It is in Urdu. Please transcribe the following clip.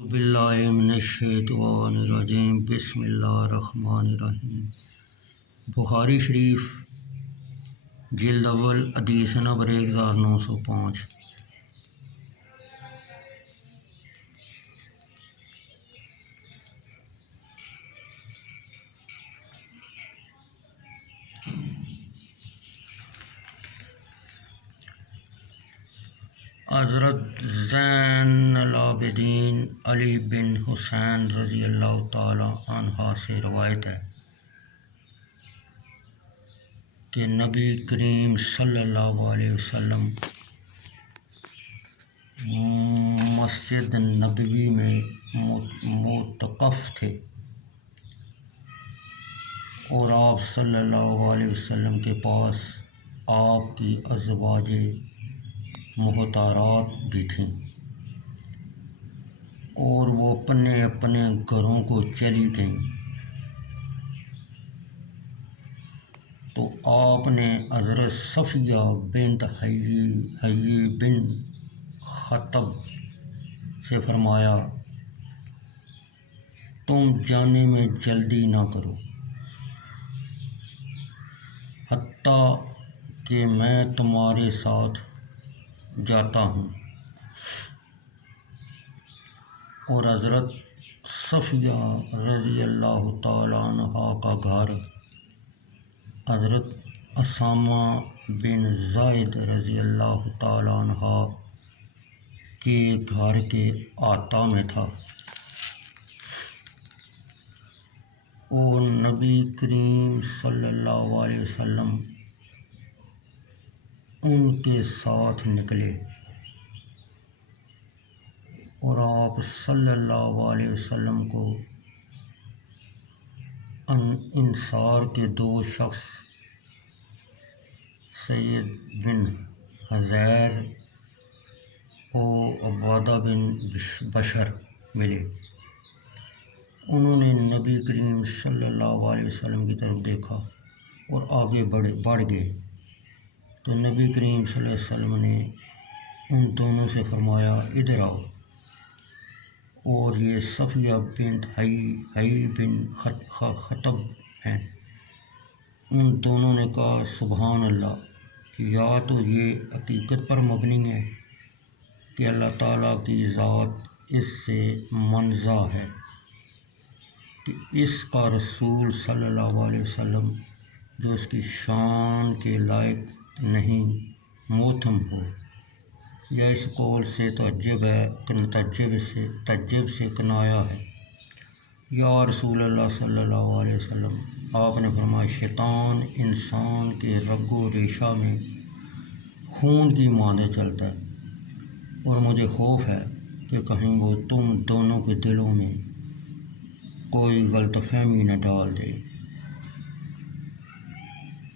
باللہ من الشیطان الرجیم بسم اللہ الرحمن الرحیم۔ بخاری شریف جلد اول حدیث نمبر 1905۔ حضرت زین العابدین علی بن حسین رضی اللہ تعالی عنہ سے روایت ہے کہ نبی کریم صلی اللہ علیہ وسلم مسجد نبوی میں معتکف تھے اور آپ صلی اللہ علیہ وسلم کے پاس آپ کی ازواج محترمات بھی تھیں اور وہ اپنے اپنے گھروں کو چلی گئیں، تو آپ نے حضرت صفیہ بنت حیی بن اخطب سے فرمایا، تم جانے میں جلدی نہ کرو حتیٰ کہ میں تمہارے ساتھ جاتا ہوں۔ اور حضرت صفیہ رضی اللہ تعالیٰ عنہ کا گھر حضرت اسامہ بن زید رضی اللہ تعالیٰ عنہ کے گھر کے احاطہ میں تھا، اور نبی کریم صلی اللہ علیہ وسلم ان کے ساتھ نکلے اور آپ صلی اللہ علیہ وسلم کو انصار کے دو شخص سعید بن حضیر اور عبادہ بن بشر ملے۔ انہوں نے نبی کریم صلی اللہ علیہ وسلم کی طرف دیکھا اور آگے بڑھ گئے، تو نبی کریم صلی اللہ علیہ وسلم نے ان دونوں سے فرمایا، ادھر آؤ۔ اور یہ صفیہ بنت حیی بن اخطب ہیں۔ ان دونوں نے کہا، سبحان اللہ، یا تو یہ حقیقت پر مبنی ہے کہ اللہ تعالیٰ کی ذات اس سے منزہ ہے کہ اس کا رسول صلی اللہ علیہ وسلم جو اس کی شان کے لائق نہیں محتم ہو، یا اس قول سے تعجب سے کنایا ہے۔ یا رسول اللہ صلی اللہ علیہ وسلم، آپ نے فرمایا، شیطان انسان کے رگ و ریشہ میں خون کی مانند چلتا ہے، اور مجھے خوف ہے کہ کہیں وہ تم دونوں کے دلوں میں کوئی غلط فہمی نہ ڈال دے۔